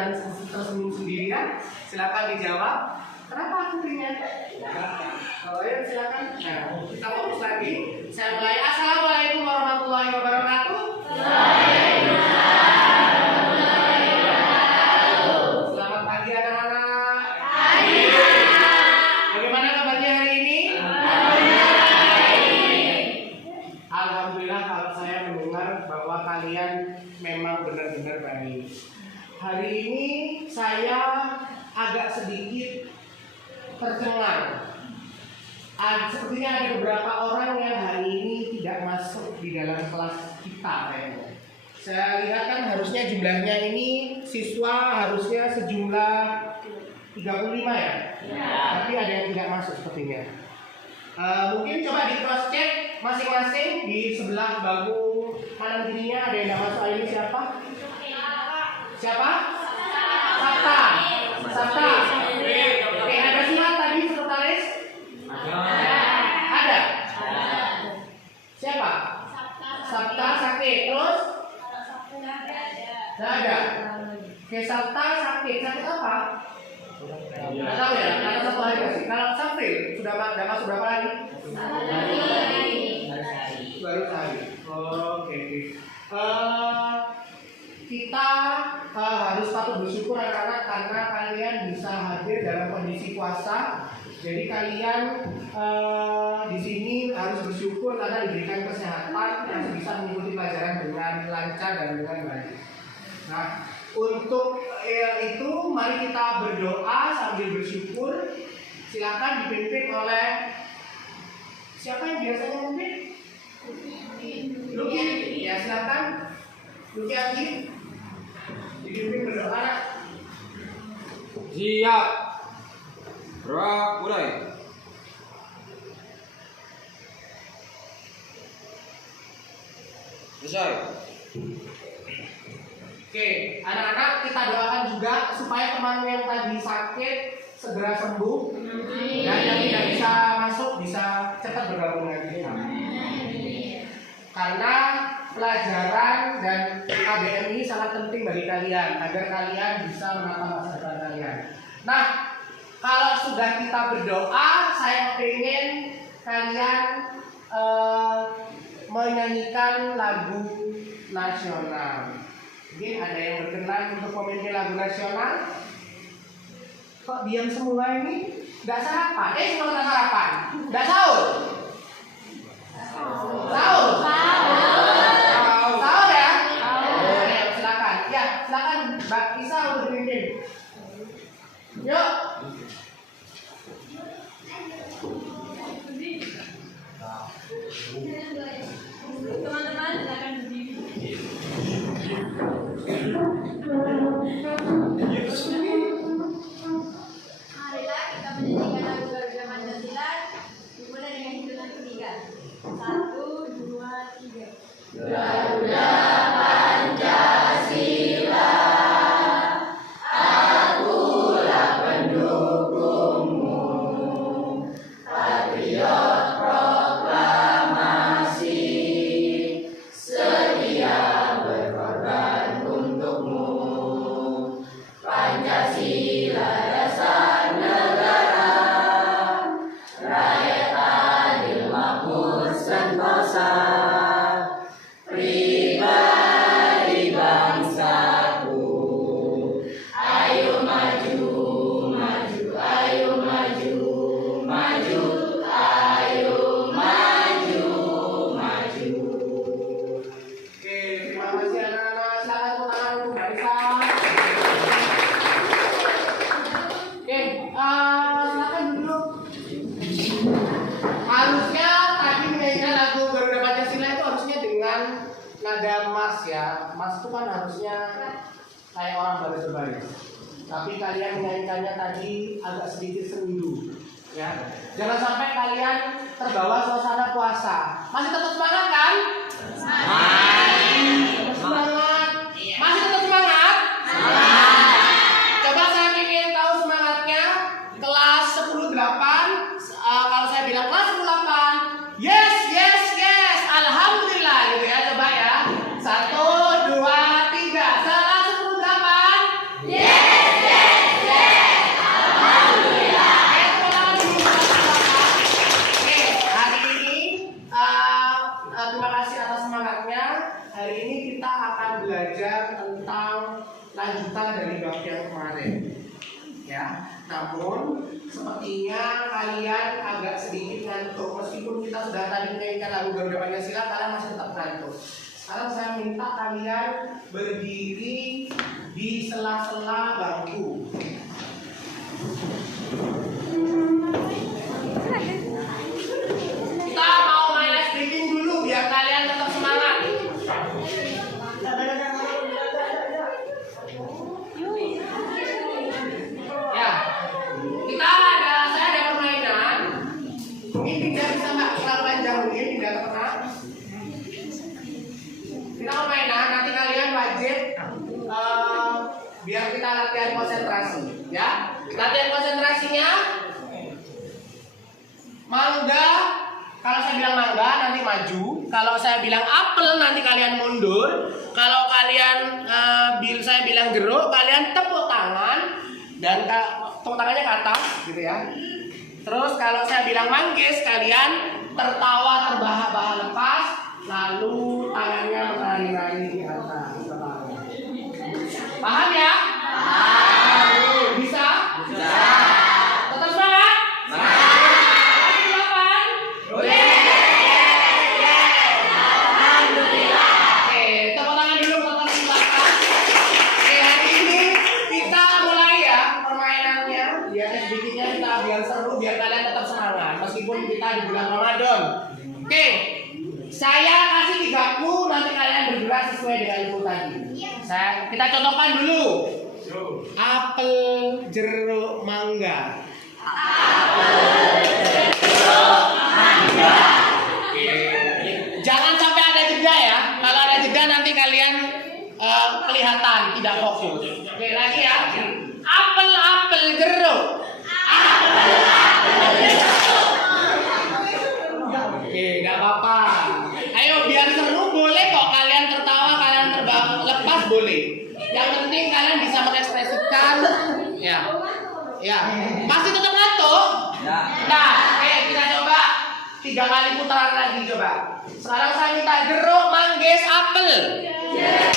jangan tersenyum sendiri ya. Silakan dijawab. Kenapa aku ringan? Oh ya, silakan. Nah, kita fokus lagi. Saya mulai. Assalamualaikum warahmatullahi wabarakatuh. Selamat pagi anak-anak. Bagaimana kabarnya hari ini? Alhamdulillah kalau saya mendengar bahwa kalian memang benar-benar baik. Hari ini saya agak sedikit tercengang. Sepertinya ada beberapa orang yang hari ini tidak masuk di dalam kelas kita kayaknya. Saya lihat kan harusnya jumlahnya ini siswa harusnya sejumlah 35 ya? Tapi ada yang tidak masuk sepertinya. Mungkin coba di cross check masing-masing di sebelah bangku kanan kirinya ada yang tidak masuk. Ini siapa? Siapa? Sabta. Sabta. Oke, ada surat tadi sekretaris? Ada. Siapa? Sabta sakit. Terus? Tidak ada. Oke, Sabta sakit. Sakit apa? Tidak tahu ya. Ada satu hari kasih. Kalau Safril sudah masuk berapa lagi? Baru sehari. Oke. Kita harus patut bersyukur anak-anak karena kalian bisa hadir dalam kondisi puasa. Jadi kalian di sini harus bersyukur karena diberikan kesehatan yang bisa mengikuti pelajaran dengan lancar dan dengan baik. Nah, untuk itu mari kita berdoa sambil bersyukur. Silakan dipimpin oleh siapa yang biasanya memimpin? Luki. Ya silakan. Luki Agi. Dipimpin berdoa. Siap. Mulai. Selesai. Oke, anak-anak kita doakan juga supaya teman yang tadi sakit segera sembuh dan yang tidak bisa masuk bisa cepat bergabung lagi. Karena pelajaran dan KBM ini sangat penting bagi kalian agar kalian bisa menata masa depan kalian. Nah, kalau sudah kita berdoa, saya ingin kalian menyanyikan lagu nasional. Mungkin ada yang berkenan untuk memimpin lagu nasional. Kok diam semua ini? Nggak sarapan? Semua nggak sarapan? Nggak sahur? Sahur? Sahur ya? Ya, silakan. Ya, silakan Mbak Isa untuk dipimpin. Yuk. Teman-teman silakan berdiri. Marilah kita menyanyikan lagu Garuda Pancasila dimulai dengan hitungan ketiga. 1, 2, 3. Garuda Pancasila, akulah pendukungmu, patriot proklamasi, setia berkorban untukmu. Pancasila dasar negara, rakyat adil makmur sentosa, pribadi bangsaku. Ayo maju, maju, ayo maju, maju, ayo maju, maju. Oke, terima kasih anak-anak. Silakan tepuk tangan untuk Mbak Isa. Oke, silakan duduk. Harusnya tadi menyanyikan lagu Garuda Pancasila itu harusnya dengan nada mas ya. Mas itu kan harusnya kayak orang baris-baris. Tapi kalian menyanyikannya tadi agak sedikit sendu, ya. Jangan sampai kalian terbawa suasana puasa. Masih tetap semangat kan? Semangat. Masih tetap semangat? Coba saya ingin tahu semangatnya. Kelas 10-8. Kalau saya bilang kelas 10-8, yes, yes, yes, alhamdulillah gitu ya. Coba ya. 1, 2, 3. Kelas 10-8, yes. kemarin. Ya, namun sepertinya kalian agak sedikit ngantuk meskipun kita sudah tadi menyanyikan lagu Garuda Pancasila, kalian masih tetap ngantuk. Sekarang saya minta kalian berdiri di sela-sela bangku. Kita mau main ice breaking dulu biar kalian tetap semangat. Ya, saya ada permainan. Mungkin tidak bisa nggak terlalu panjang, mungkin tidak pernah. Kita permainan, nanti kalian wajib biar kita latihan konsentrasi, ya. Latihan konsentrasinya mangga. Kalau saya bilang mangga nanti maju. Kalau saya bilang apel nanti kalian mundur. Kalau kalian saya bilang jeruk, kalian tepuk tangan dan tepuk tangannya ke atas, gitu ya. Terus kalau saya bilang manggis, kalian tertawa terbahak-bahak lepas, lalu tangannya menari-nari di atas. Paham ya? Paham. Bisa? Bisa. Tetap semangat? Semangat. Boleh. Alhamdulillah. Oke, tepuk tangan dulu, tepuk tangan di belakang. Oke, hari ini kita mulai ya permainannya. Ya, sedikitnya kita biar seru, biar kalian tetap semangat meskipun kita di bulan Ramadan. Oke, saya kasih 3 clue, nanti kalian bergerak sesuai dengan clue tadi. Kita contohkan dulu. Apel, jeruk, mangga. Apel, jeruk, mangga. Jangan sampai ada jeda ya. Kalau ada jeda nanti kalian kelihatan tidak fokus. Oke, lagi ya. Apel, apel, jeruk. Apel, apel, jeruk. Oke, enggak apa-apa. Ayo biar seru, boleh kok kalian tertawa, kalian terbang lepas boleh. Yang penting kalian bisa mengekspresikan. Ya. Ya. Masih tetap ngantuk? Ya. Nah, oke, kita coba 3 kali putaran lagi coba. Sekarang saya minta jeruk, manggis, apel.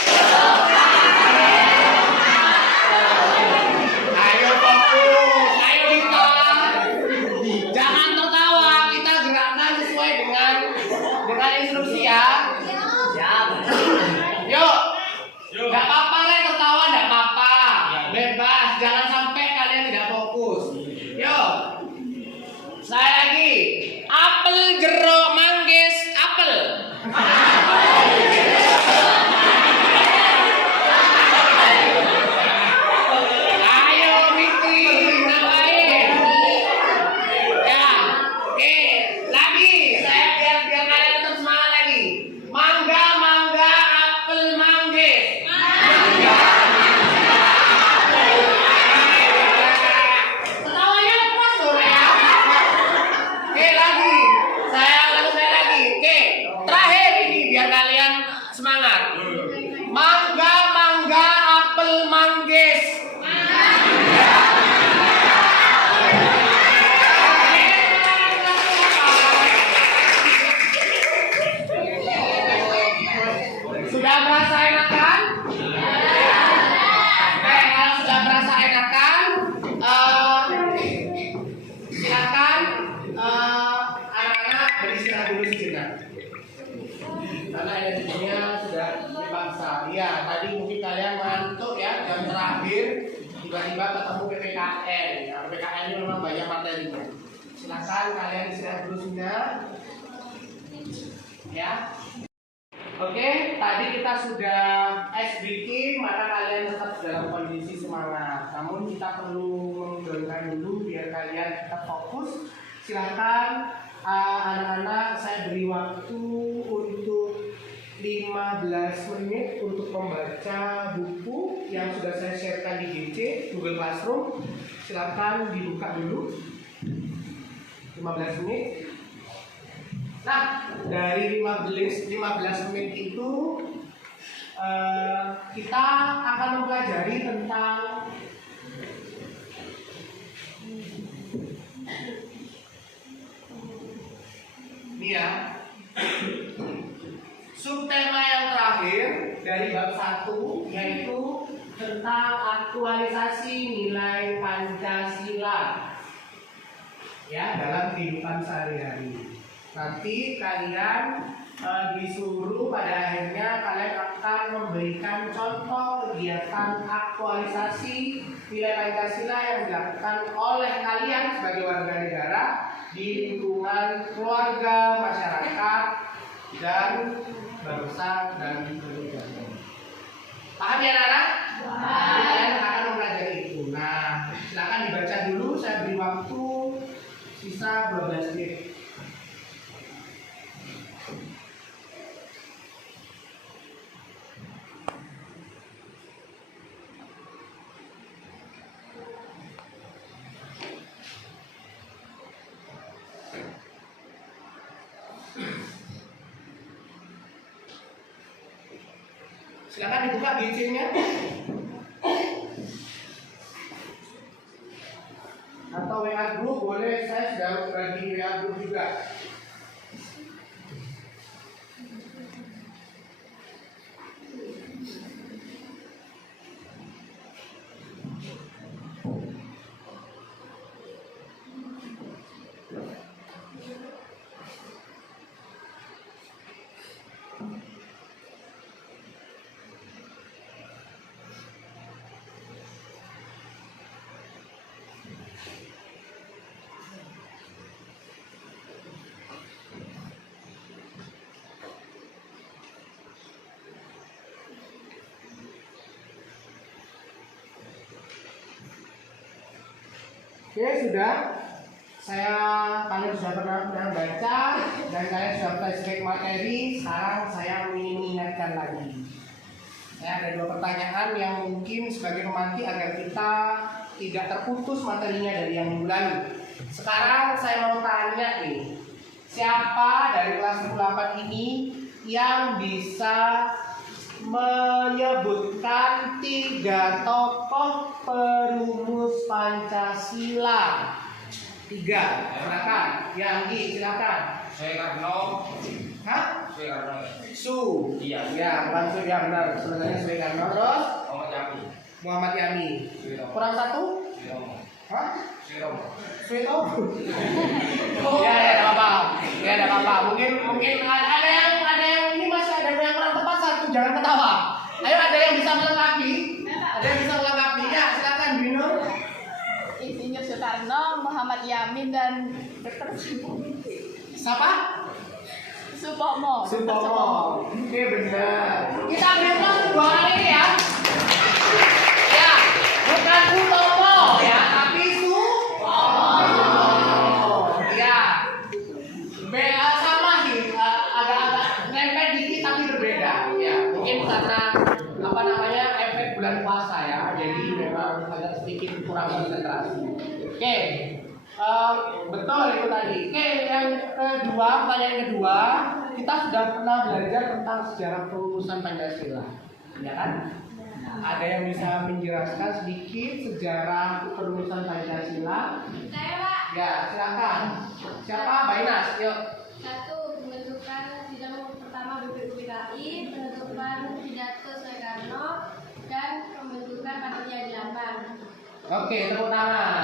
Jeruk, manggis. Ayo fokus, ayo kita. Jangan tertawa, kita gerakkan sesuai dengan instruksi ya. Siap. Yuk. Gak apa-apa kan tertawa, gak apa-apa. Bebas, jangan sampai kalian tidak fokus. Yuk. Saya lagi. Apel, jeruk, manggis, apel. Ayo Fikri, nambahin. Ya, oke, lagi. Saya biar kalian tetap semangat lagi. Mangga, mangga, apel, manggis. Ketawanya lepas loh ya. Oke, lagi. Saya lagi. Oke, terakhir ini biar kalian semangat. Mangga, mangga, apel, manggis. Sudah merasa enakan? Oke, kalau sudah merasa enakan, silakan anak-anak beristirahat dulu sejenak. Karena energinya sudah dipaksa. Iya, tadi mungkin kalian ngantuk ya, jam terakhir tiba-tiba ketemu PPKN. Ya, PPKN ini memang banyak materinya. Silakan kalian istirahat dulu sejenak. Ya. Oke, tadi kita sudah ice breaking, maka kalian tetap dalam kondisi semangat. Namun kita perlu mengundurkan dulu biar kalian tetap fokus. Silahkan anak-anak, saya beri waktu untuk 15 menit untuk membaca buku yang sudah saya sharekan di GC, Google Classroom. Silahkan dibuka dulu 15 menit. Nah, dari 15 menit itu kita akan mempelajari tentang ini ya, subtema yang terakhir dari bab 1 yaitu tentang mengaktualisasi nilai Pancasila ya dalam kehidupan sehari-hari. Nanti kalian disuruh pada akhirnya kalian akan memberikan contoh kegiatan aktualisasi nilai Pancasila yang dilakukan oleh kalian sebagai warga negara di lingkungan keluarga, masyarakat, dan bangsa dan negara. Paham ya anak-anak? Kalian akan mempelajari itu. Nah, silakan dibaca dulu. Saya beri waktu sisa 12 menit. Silakan dibuka bincangnya. Atau WA group boleh, saya sudah bagi WA group juga. Oke, sudah. Kalian sudah pernah baca dan kalian sudah flashback materi. Sekarang saya ingin mengingatkan lagi. Saya ada 2 pertanyaan yang mungkin sebagai pemantik agar kita tidak terputus materinya dari yang minggu lalu. Sekarang saya mau tanya nih, siapa dari kelas 8 ini yang bisa menyebutkan 3 tokoh perumus Pancasila? 3, silakan. Yanggi, silakan. Soekarno. Hah? Soekarno. Su. Iya. Ya, bukan Su, ya benar. Sebenarnya Soekarno. Terus Muhammad Yamin. Muhammad Yamin. Soekarno. Kurang 1? Soekarno. Hah? Soekarno. Suito? Ya, ya, ada apa? Ya, ada apa? Mungkin ada yang ini masih ada yang kurang tepat 1. Jangan ketawa. Ayo, ada yang bisa melengkapi? Ada yang bisa melengkapi? Ya, silakan Bino. Insinyur Soekarno, Muhammad Yamin, dan Dr. Siapa? Supomo. Supomo. Oke, benar. Kita ambil 2 orang ini ya. Ya, bukan Supomo ya, tapi Supomo. Ya. Sama sih, agak-agak nempel dikit tapi berbeda. Ya, mungkin karena efek bulan puasa ya, jadi memang agak sedikit kurang konsentrasi. Oke. Betul itu tadi. Oke, yang kedua, pertanyaan kedua, kita sudah pernah belajar tentang sejarah perumusan Pancasila, ya kan? Ada yang bisa menjelaskan sedikit sejarah perumusan Pancasila? Saya, Pak. Ya, silakan. Siapa? Bainas, yuk. 1. Pembentukan sidang pertama BPUPKI, penentuan pidato Soekarno, dan pembentukan panitia 8. Oke, tepuk tangan.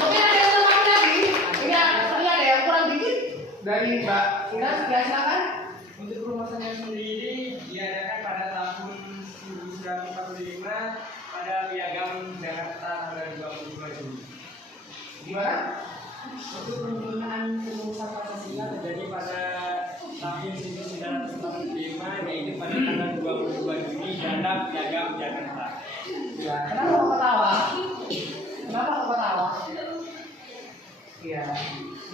Mungkin ada yang lengkap lagi. Ini ada yang kurang dikit dari Mbak Ina. Silakan. Untuk perumusannya sendiri diadakan pada tahun 1945 pada Piagam Jakarta tanggal 22 Juni. Gimana? Untuk perumusan Pancasila terjadi pada tahun 1945 yaitu pada tanggal 22 Juni dalam Piagam Jakarta. Ya, kenapa kau ketawa? Kenapa kau ketawa? Iya,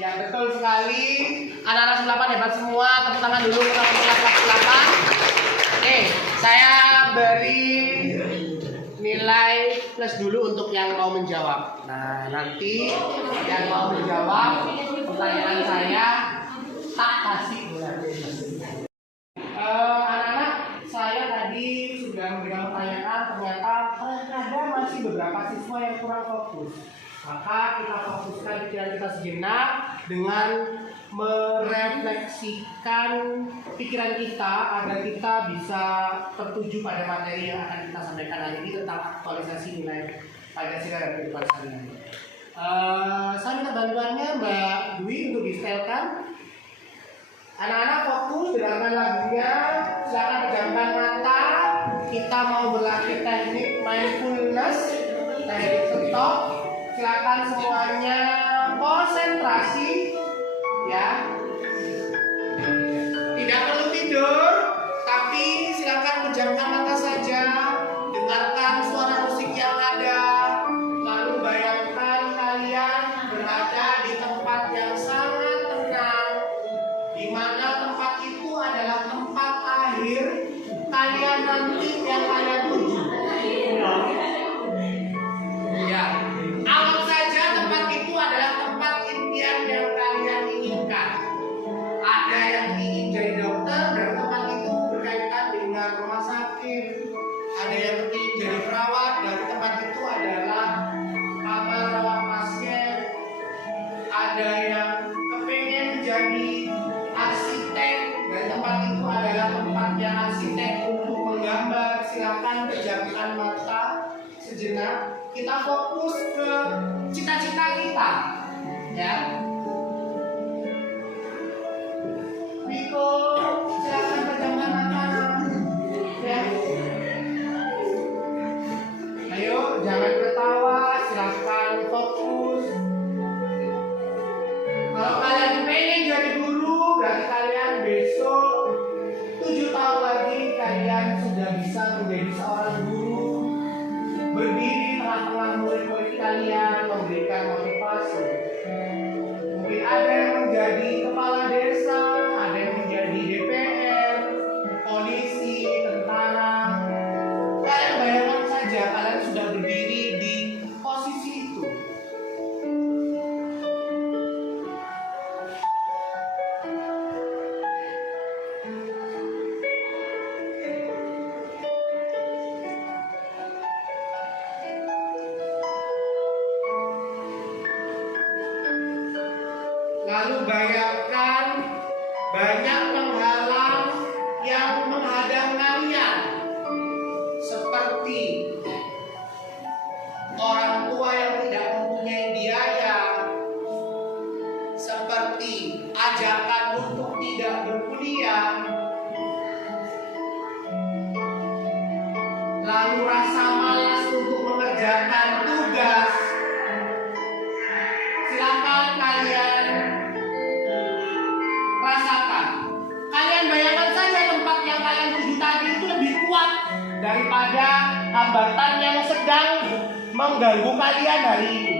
ya betul sekali. Anak-anak 8 hebat semua. Tepuk tangan dulu untuk anak-anak kelas 8. Oke, saya beri nilai plus dulu untuk yang mau menjawab. Nah, nanti yang mau menjawab pertanyaan saya tak kasih bulan. Anak-anak, saya tadi sudah memberikan pertanyaan, ternyata ada masih beberapa siswa yang kurang fokus. Maka kita fokuskan pikiran kita sejenak dengan merefleksikan pikiran kita agar kita bisa tertuju pada materi yang akan kita sampaikan hari ini tentang aktualisasi nilai Pancasila dan kehidupan sehari-hari. Saya minta bantuannya Mbak Dwi untuk di-setelkan. Anak-anak fokus, dengarkan lagunya, silakan pejamkan mata. Kita mau berlatih teknik mindfulness, teknik stop. Silakan semuanya konsentrasi, ya. Tidak perlu tidur, tapi silakan pejamkan mata saja. Dengarkan suara musik yang ada. Lalu bayangkan kalian berada di tempat yang sangat tenang, di mana tempat itu adalah tempat akhir kalian nanti yang kalian tuju. Ya, anggap saja tempat itu adalah tempat impian yang kalian inginkan. Ada yang ingin jadi dokter dan tempat itu berkaitan dengan rumah sakit. Ada yang ingin jadi perawat dan tempat itu adalah kamar rawat pasien. Ada yang kepengen menjadi arsitek dan tempat itu adalah tempatnya arsitek untuk menggambar. Silakan pejamkan mata sejenak. Kita fokus ke cita-cita kita, ya. Miko, silakan pejamkan mata, ya. Ayo, jangan ketawa, silakan fokus. Kalau kalian pengen jadi guru, berarti kalian besok 7 tahun lagi kalian sudah bisa menjadi seorang guru, berdiri tengah-tengah murid-murid kalian, memberikan motivasi. Mungkin ada yang menjadi kepala desa, ada yang menjadi DPR, polisi, tentara. Kalian bayangkan saja kalian sudah berdiri di posisi itu. Lalu bayangkan banyak penghalang yang menghadang kalian, seperti orang tua yang tidak mempunyai biaya, seperti ajakan untuk tidak berkuliah, lalu rasa malas untuk mengerjakan tugas. Silakan kalian rasakan. Kalian bayangkan saja tempat yang kalian tuju tadi itu lebih kuat daripada hambatan yang sedang mengganggu kalian hari ini.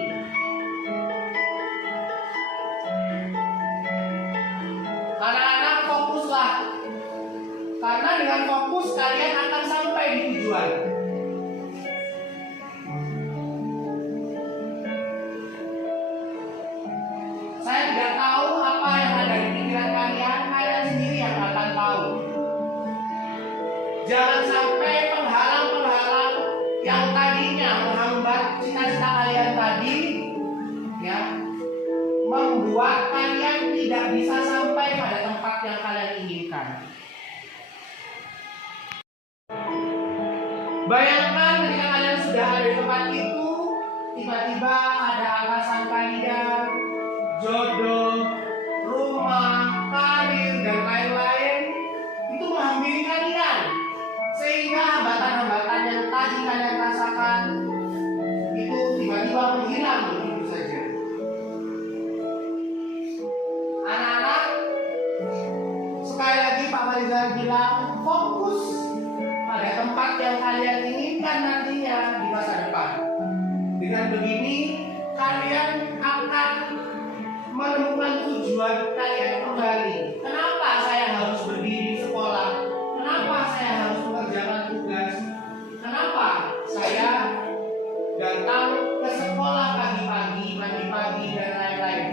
Anak-anak fokuslah, karena dengan fokus kalian akan sampai di tujuan. Saya tidak tahu apa yang ada di pikiran kalian, kalian sendiri yang akan tahu. Jangan sampai penghalang-penghalang yang tadinya menghambat cita-cita kalian tadi, ya, membuat kalian tidak bisa sampai pada tempat yang kalian inginkan. Bayangkan ketika kalian sudah ada di tempat itu, tiba-tiba ada alasan kalian, jodoh, rumah, karir, dan lain-lain itu menghampiri kalian, sehingga hambatan-hambatan yang tadi kalian rasakan itu tiba-tiba menghilang begitu saja. Anak-anak, sekali lagi Pak Marizal bilang fokus pada tempat yang kalian inginkan nantinya di masa depan. Dengan begini kalian akan menemukan tujuan kalian kembali. Kenapa saya harus berdiri di sekolah? Kenapa saya harus mengerjakan tugas? Kenapa saya datang ke sekolah pagi-pagi, mandi-pagi, dan lain-lain?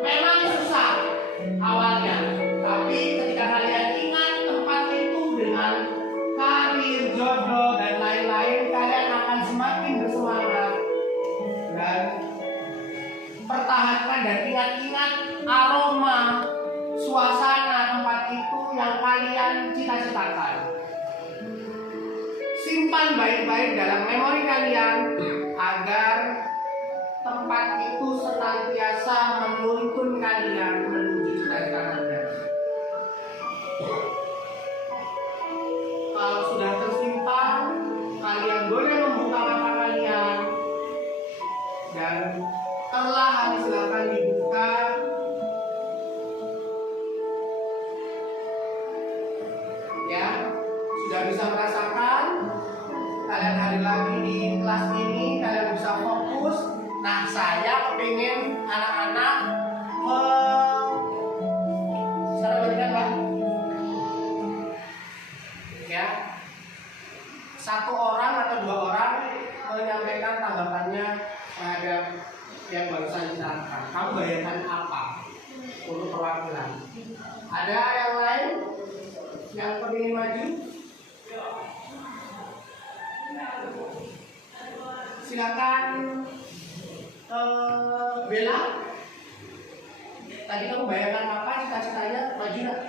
Memang susah awalnya, tapi ketika kalian ingat tempat itu dengan karir, jodoh, dan ingat-ingat aroma suasana tempat itu yang kalian cita-citakan. Simpan baik-baik dalam memori kalian agar tempat itu senantiasa menuntun kalian menuju cita-cita kalian. Kalau sudah tersimpan, kalian boleh membuka mata kalian dan perlahan silakan dibuka. Ya, sudah bisa merasakan kalian hadir lagi di kelas ini, kalian bisa fokus. Nah, saya kepingin anak-anak secara berikan Pak. Ya, satu orang atau dua orang menyampaikan tanggapannya terhadap yang barusan disampaikan. Kamu bayangkan apa untuk perwakilan? Ada yang lain yang kepingin maju? Silakan. Bella, tadi kamu bayangkan apa cita-citanya? Maju nggak?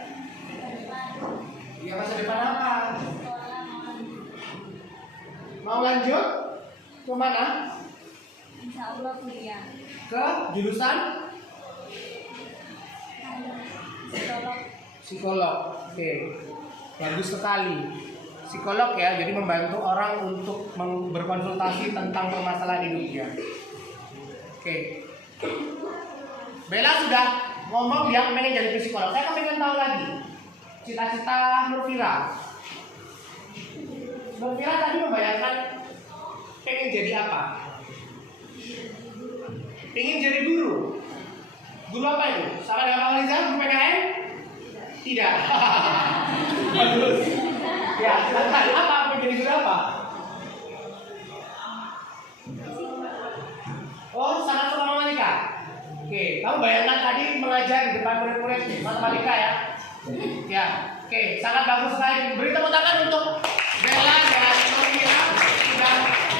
Ya, masa depan apa? Mau lanjut? Ke mana? Insya Allah kuliah. Ke jurusan? Psikolog. Psikolog. Oke, bagus sekali. Psikolog ya, jadi membantu orang untuk berkonsultasi tentang permasalahan hidupnya. Oke. Bella sudah ngomong dia pengen jadi psikolog. Saya pengen tahu lagi cita-cita Nurfira. Nurfira tadi membayangkan pengen jadi apa? Pengen jadi guru. Guru apa itu? Sama dengan Pak Rizal, guru PKN? Tidak. Bagus. Ya, silakan. Apa pengen jadi guru apa? Oh, sangat suka matematika. Oke, kamu bayangkan tadi mengajar di depan murid-murid matematika ya? Ya, oke, sangat bagus sekali. Beri tepuk tangan untuk Bella dan Nurfira sudah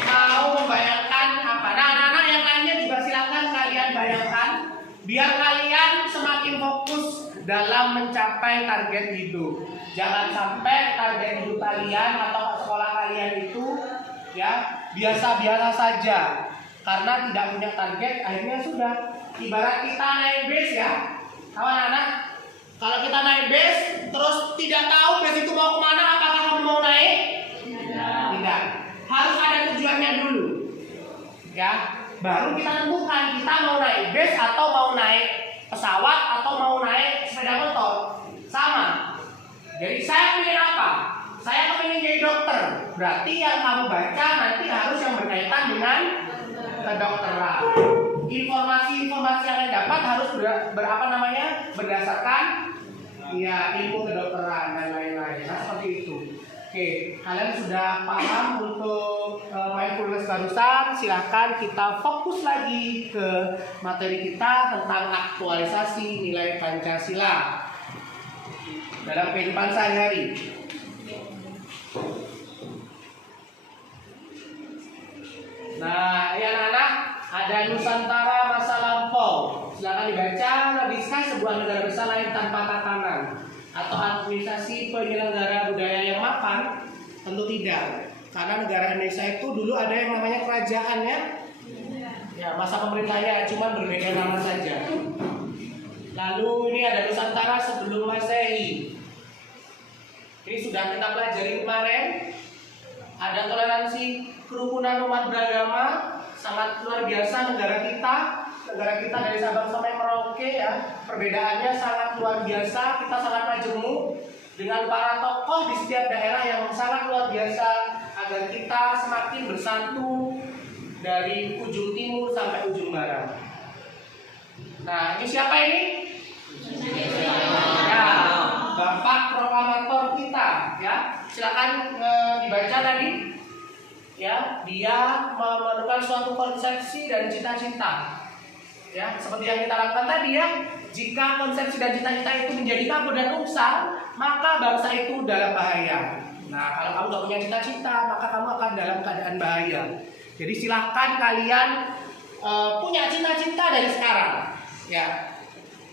mau membayangkan apa. Nah, anak-anak yang lainnya juga silakan kalian bayangkan, biar kalian semakin fokus dalam mencapai target hidup. Jangan sampai target hidup kalian atau sekolah kalian itu ya biasa-biasa saja. Karena tidak punya target, akhirnya sudah. Ibarat kita naik bis ya, anak-anak. Kalau kita naik bis, terus tidak tahu bis itu mau kemana, apakah kamu mau naik? Tidak. Harus ada tujuannya dulu, ya. Baru kita tentukan kita mau naik bis atau mau naik pesawat atau mau naik sepeda motor. Sama. Jadi saya ingin apa? Saya ingin jadi dokter. Berarti yang kamu baca nanti harus yang berkaitan dengan kedokteran. Informasi-informasi yang kalian dapat harus berdasarkan ya ilmu kedokteran dan lain-lain. Nah, seperti itu. Oke, kalian sudah paham untuk mindfulness barusan. Silahkan kita fokus lagi ke materi kita tentang aktualisasi nilai Pancasila dalam kehidupan sehari-hari. Nah, ya anak-anak, ada Nusantara masa lampau. Silakan dibaca. Bisakah sebuah negara besar lain tanpa tatanan atau administrasi penyelenggara budaya yang mapan? Tentu tidak. Karena negara Indonesia itu dulu ada yang namanya kerajaan ya. Ya, masa pemerintahnya cuma berbeda nama saja. Lalu ini ada Nusantara sebelum Masehi. Ini sudah kita pelajari kemarin. Ada toleransi kerukunan umat beragama, sangat luar biasa negara kita. Negara kita dari Sabang sampai Merauke ya, perbedaannya sangat luar biasa. Kita sangat majemuk dengan para tokoh di setiap daerah yang sangat luar biasa agar kita semakin bersatu dari ujung timur sampai ujung barat. Nah, ini siapa ini? Ya, Bapak proklamator kita ya. Silakan dibaca tadi. Ya, dia memerlukan suatu konsepsi dan cita-cita. Ya, seperti yang kita lakukan tadi ya. Jika konsepsi dan cita-cita itu menjadi kabur dan usang, maka bangsa itu dalam bahaya. Nah, kalau kamu gak punya cita-cita, maka kamu akan dalam keadaan bahaya. Jadi silahkan kalian punya cita-cita dari sekarang. Ya,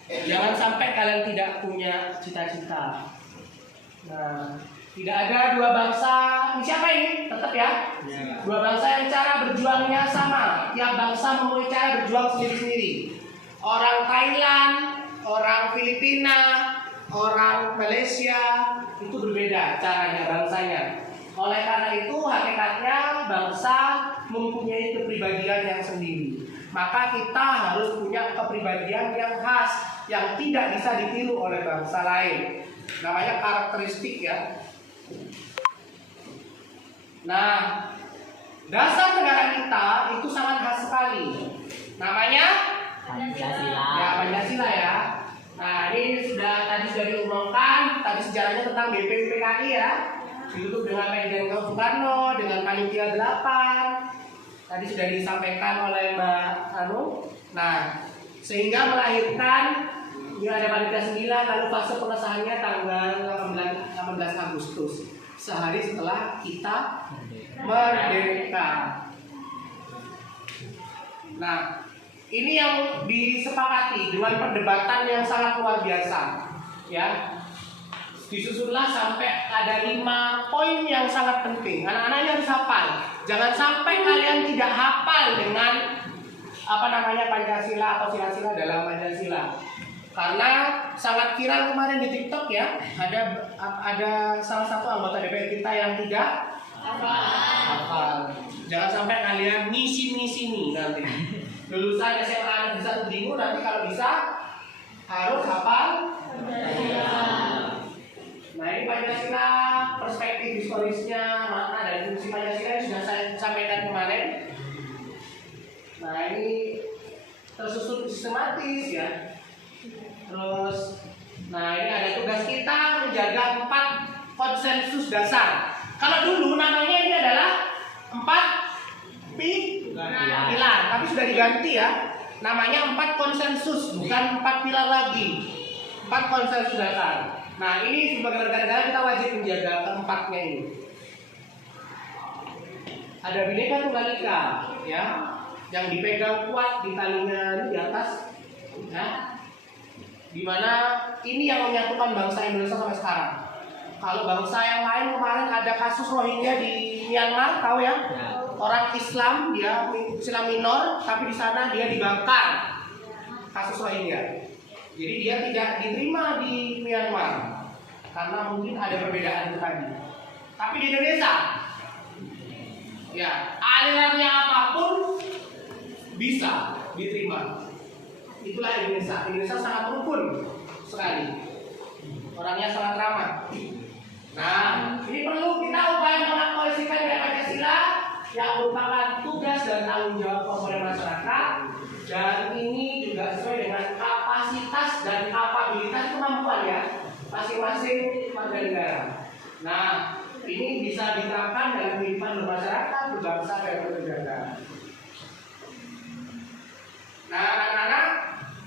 jangan sampai kalian tidak punya cita-cita. Nah, tidak ada dua bangsa. Ini siapa ini? Tetap ya. Dua bangsa yang cara berjuangnya sama. Tiap bangsa mempunyai cara berjuang sendiri-sendiri. Orang Thailand, orang Filipina, orang Malaysia itu berbeda caranya bangsanya. Oleh karena itu hakikatnya bangsa mempunyai kepribadian yang sendiri. Maka kita harus punya kepribadian yang khas yang tidak bisa ditiru oleh bangsa lain. Namanya karakteristik ya. Nah, dasar negara kita itu sangat khas sekali. Namanya Pancasila. ya Pancasila ya. Nah, ini tadi sudah diumumkan, tadi sejarahnya tentang BPUPKI ya. Ditutup dengan Presiden Soekarno, dengan Panitia 8. Tadi sudah disampaikan oleh Mbak Anu. Nah, sehingga melahirkan ini ada Panitia 9, lalu fase pengesahannya tanggal 18 Agustus. Sehari setelah kita merdeka. Nah, ini yang disepakati dengan perdebatan yang sangat luar biasa, ya. Disusunlah sampai ada 5 poin yang sangat penting. Anak-anaknya harus hafal. Jangan sampai kalian tidak hafal dengan Pancasila atau sila-sila dalam Pancasila. Karena sangat viral kemarin di TikTok ya, ada salah satu anggota DPR kita yang tidak hafal. Jangan sampai kalian ngisi nih nanti. Lulusan SMA bisa bingung nanti kalau bisa harus hafal. Nah, ini Pancasila, perspektif historisnya, makna dan fungsi Pancasila yang sudah saya sampaikan kemarin. Nah, ini tersusun sistematis ya. Terus, nah ini ada tugas kita menjaga 4 konsensus dasar. Kalau dulu namanya ini adalah 4 pilar, tapi sudah diganti ya. Namanya 4 konsensus, bukan 4 pilar lagi. 4 konsensus dasar. Nah, ini sebagai negara kita wajib menjaga keempatnya ini. Ada Bhinneka Tunggal Ika, ya, yang dipegang kuat di talinya di atas, ya. Dimana ini yang menyatukan bangsa Indonesia sampai sekarang. Kalau bangsa yang lain kemarin ada kasus Rohingya di Myanmar, tahu ya? Orang Islam, dia Islam minor, tapi di sana dia dibakar. Kasus Rohingya. Jadi dia tidak diterima di Myanmar karena mungkin ada perbedaan itu tadi. Tapi di Indonesia, ya alirannya apapun bisa diterima. Itulah Indonesia. Indonesia sangat rukun sekali. Orangnya sangat ramah. Nah, ini perlu kita upaya mengaktualisasikan nilai Pancasila yang merupakan tugas dan tanggung jawab komponen masyarakat. Dan ini juga sesuai dengan kapasitas dan kapabilitas kemampuan ya masing-masing warga negara. Nah, ini bisa diterapkan dalam kehidupan bermasyarakat, berbangsa dan bernegara. Nah, anak-anak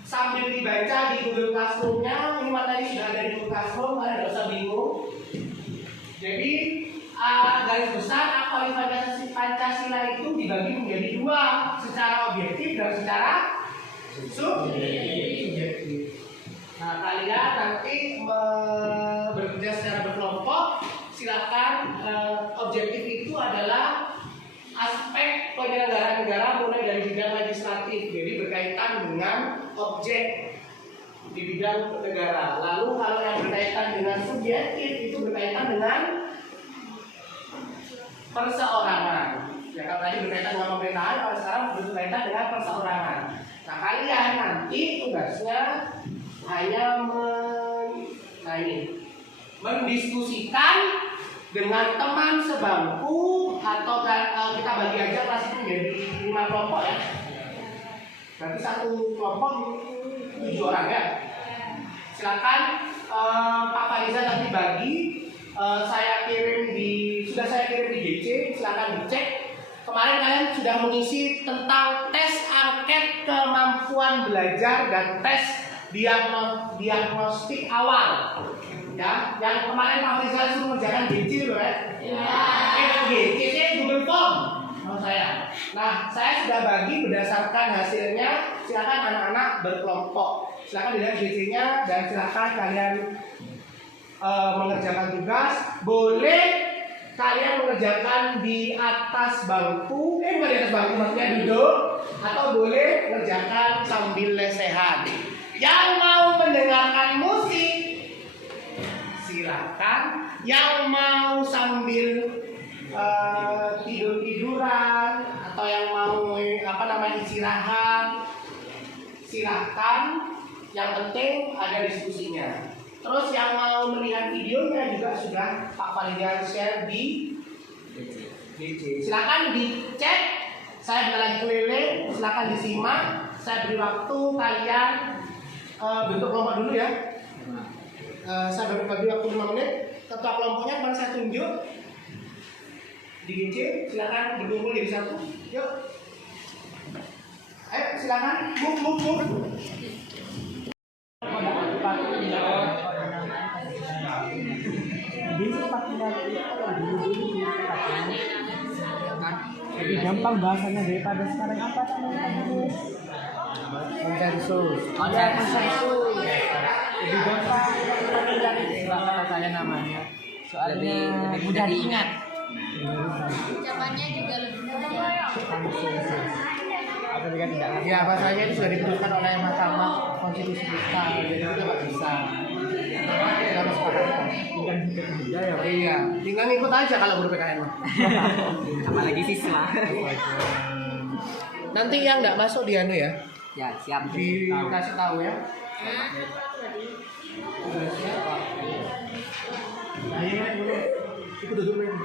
sambil dibaca di Google Classroom-nya, ini materi sudah ada di Google Classroom, kalian tidak usah bingung. Jadi garis besar aktualisasi Pancasila itu dibagi menjadi 2, secara objektif dan secara subjektif. Nah, kalian nanti bekerja secara berkelompok. Silakan. Objektif itu adalah aspek penyelenggaraan negara mulai dari bidang legislatif, jadi berkaitan dengan objek di bidang negara. Lalu kalau yang berkaitan dengan subjektif itu berkaitan dengan perseorangan. Ya, kalau tadi berkaitan dengan pemerintahan, kalau sekarang berkaitan dengan perseorangan. Nah, kalian nanti tugasnya hanya mendiskusikan dengan teman sebangku, atau kita bagi aja kelas itu menjadi 5 kelompok ya. Berarti satu kelompok 7 orang ya. Silakan Pak Fariza nanti bagi. Sudah saya kirim di GC, silakan dicek. Kemarin kalian sudah mengisi tentang tes angket kemampuan belajar dan tes diagnostik awal. Ya, yang kemarin Pak Fariza suruh mengerjakan GC loh ya. GC Google Form menurut saya. Nah, Nah, saya sudah bagi berdasarkan hasilnya. Silakan anak-anak berkelompok. Silakan dilihat GC-nya dan silakan kalian mengerjakan tugas. Boleh kalian mengerjakan di atas bangku, bukan di atas bangku, maksudnya duduk, atau boleh mengerjakan sambil lesehan. Yang mau mendengarkan musik, silakan. Yang mau sambil tidur-tiduran atau yang mau istirahat, silakan. Yang penting ada diskusinya. Terus yang mau melihat videonya juga sudah Pak Faridan share di DC. Silakan dicek. Saya bentar lagi keliling. Silakan disimak. Saya beri waktu kalian bentuk kelompok dulu ya. Saya bagi waktu 5 menit. Ketua kelompoknya akan saya tunjuk di DC. Silakan berkumpul di satu. Yuk. Ayo silakan. Move. Lebih gampang bahasanya daripada sekarang apa sih? Konsensus. Lebih gampang kata saya namanya. Soalnya lebih mudah diingat. Ucapannya juga lebih mudah. Atau juga tidak ngerti. Ya, bahasanya itu sudah diputuskan oleh Mahkamah Konstitusi kita, jadi kita nggak bisa. Kita harus paham. Iya, tinggal ngikut aja kalau guru PKN mah. Apalagi siswa. Nanti yang nggak masuk di anu ya, Ya, siap. dikasih tahu ya. Nah, iya boleh. Ikut duduk lagi.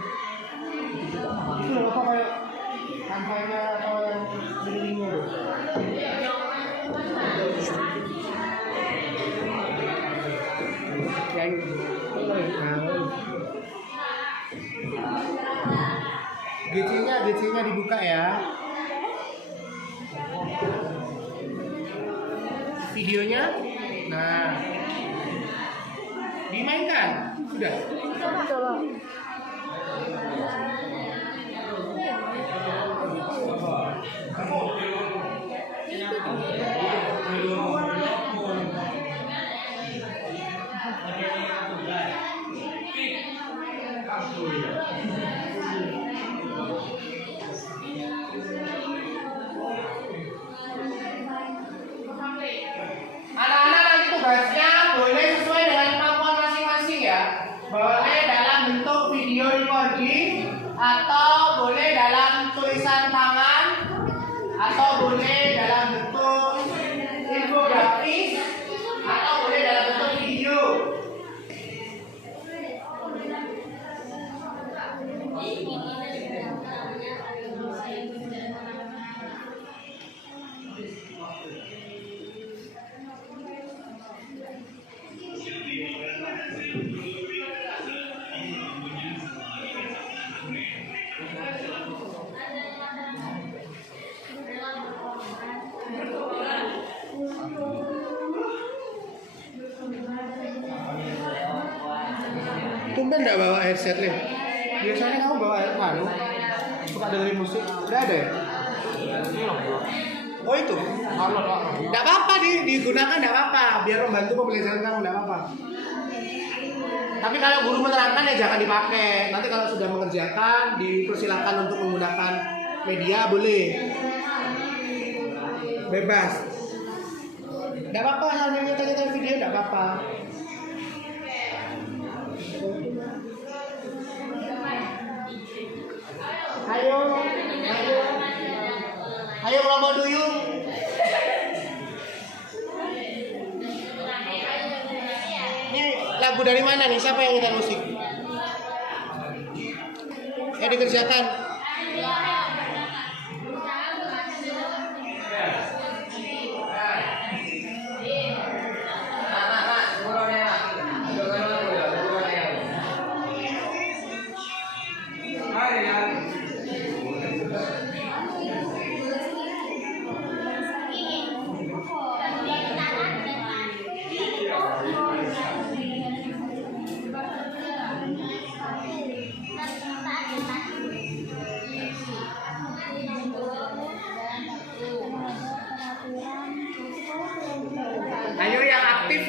Itu nggak apa kayak kampanye atau yang dirinya loh. GC-nya dibuka ya. Videonya, nah, dimainkan sudah. Anak-anak nanti tugasnya boleh sesuai dengan kemampuan masing-masing ya. Boleh dalam bentuk video recording, atau boleh dalam tulisan tangan, atau boleh dalam bentuk infografis, atau boleh dalam bentuk video. Tumben enggak bawa headset, Lin? Biasanya kamu bawa anu, suka dengerin musik. Udah ada ya? Oh itu? Enggak apa-apa, digunakan enggak apa-apa. Biar membantu pembelajaran kamu, enggak apa-apa. Tapi kalau guru menerangkan ya jangan dipakai. Nanti kalau sudah mengerjakan, dipersilakan untuk menggunakan media, boleh. Bebas. Enggak apa-apa, hanya nyata-nyata video enggak apa-apa. Ayo kelompok duyung. Ini lagu dari mana nih? Siapa yang ngitar musik? Ya dikerjakan.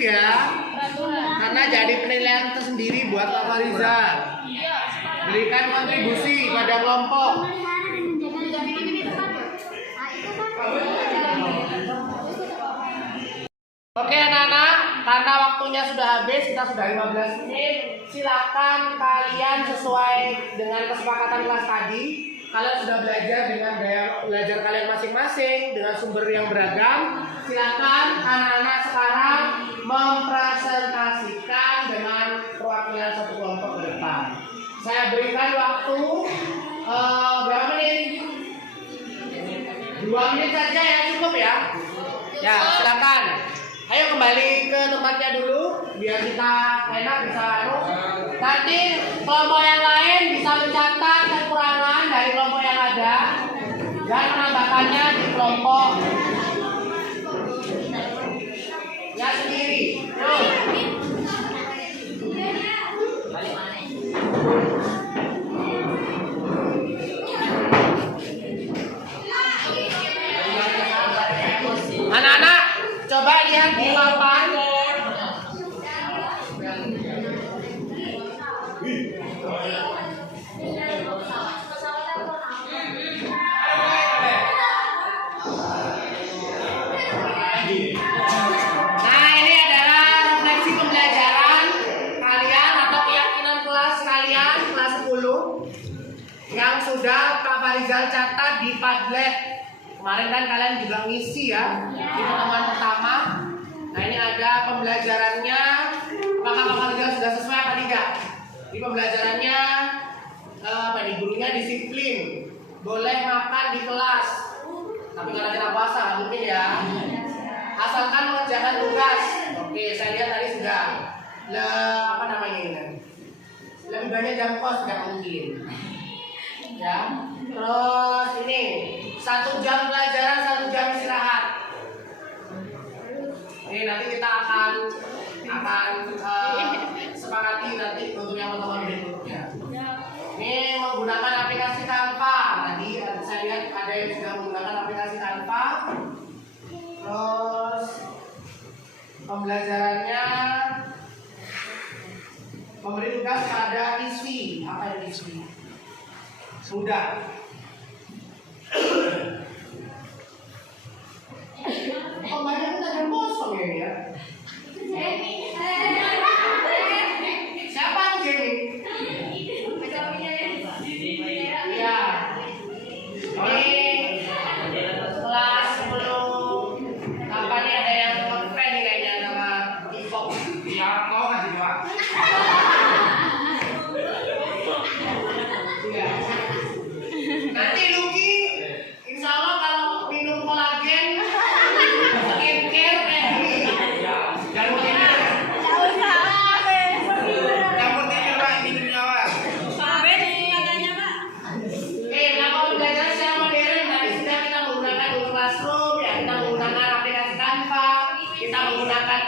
ya. Karena jadi penilaian tersendiri buat Pak Farizal. Berikan kontribusi pada kelompok. Oke anak-anak, karena waktunya sudah habis, kita sudah 15 menit. Silakan kalian sesuai dengan kesepakatan kelas tadi. Kalian sudah belajar dengan gaya belajar kalian masing-masing, dengan sumber yang beragam. Silakan anak-anak sekarang mempresentasikan dengan perwakilan satu kelompok ke depan. Saya berikan waktu berapa menit? 2 menit saja ya, cukup ya. Ya, silakan. Ayo kembali ke tempatnya dulu biar kita enak bisa nanti kelompok yang lain bisa mencatat kekurangan dari kelompok yang ada dan menambahkannya di kelompok ya sendiri. Yuk. Anak-anak, coba lihat di papan. Nah, ini adalah refleksi pembelajaran kalian atau keyakinan kelas kalian, kelas 10 yang sudah Kak Farizal catat di Padlet. Kemarin kan kalian juga ngisi ya di pertemuan pertama. Nah ini ada pembelajarannya. Apakah Kak Farizal sudah sesuai apa tidak? Di pembelajarannya gurunya disiplin, boleh makan di kelas, tapi karena kita puasa nggak mungkin ya. Asalkan mengerjakan tugas. Oke, saya lihat tadi sudah apa namanya ini? Lebih banyak jam kos tidak mungkin. Ya. Terus ini 1 jam pelajaran, 1 jam istirahat. Ini nanti kita akan sepakati nanti untuk yang pertemuan berikutnya. Ini menggunakan aplikasi Canva. Tadi saya lihat ada yang sudah menggunakan aplikasi Canva. Terus pembelajarannya memberi tugas pada ISWI. Apa yang ISWI? Sudah. Pembayaran ada kosong ini ya. Siapa yang Jenny? Iya. Ini kelas 10. Apa nih ada yang ngefriend nih kayaknya sama Ivo. Iya, mau kasih doang. Iya. Nanti Lucky, insya Allah kalau minum kolagen, skincare kayak gini. Jangan ini. Campur tidur Pak, minumnya Pak. Kalau belajar secara modern tadi sudah kita menggunakan Google Classroom, ya kita menggunakan aplikasi Canva, kita menggunakan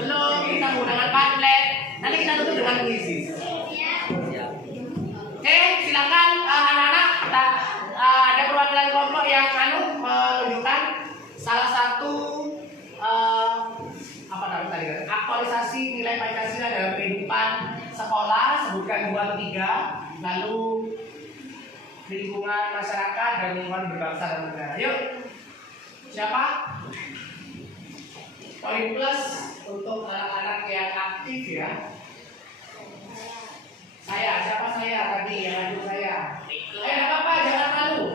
Blog, kita menggunakan Padlet. Nanti kita tutup dengan quizzes. Oke, silakan anak-anak. Ada perwakilan kelompok yang menunjukkan salah satu apa namanya tadi? Aktualisasi nilai Pancasila dalam kehidupan sekolah. Sebutkan 2 atau 3. Lalu lingkungan masyarakat dan lingkungan berbangsa dan negara. Yuk, siapa? Poin plus untuk anak-anak yang aktif ya. Siapa saya tadi yang ngadu saya? Ayo apa-apa, jangan malu.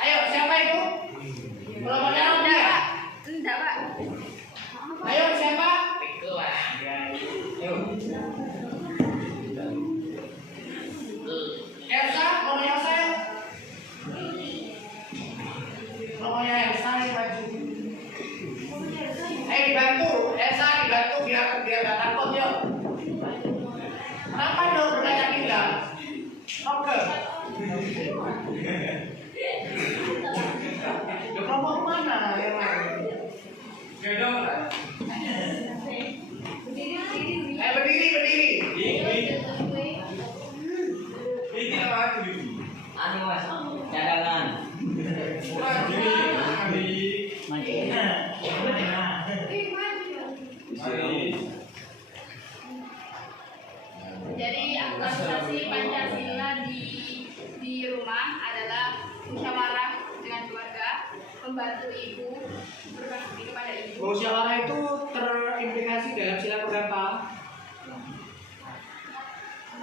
Ayo, siapa itu? Kelompoknya Roda. Enggak, Pak. Ayo, siapa? Elsa, kelompoknya Elsa. Kelompoknya Elsa yang maju. Ayo dibantu, Elsa dibantu biar nggak takut yuk. Kenapa dong berkaca pinggang? Oke. Kelompok mana yang lain? Gendong Pak. Berdiri. Ini apa? Anu Mas, cadangan. Ini. membantu ibu, berbakti kepada ibu. Musyawarah itu terimplikasi dalam sila keberapa?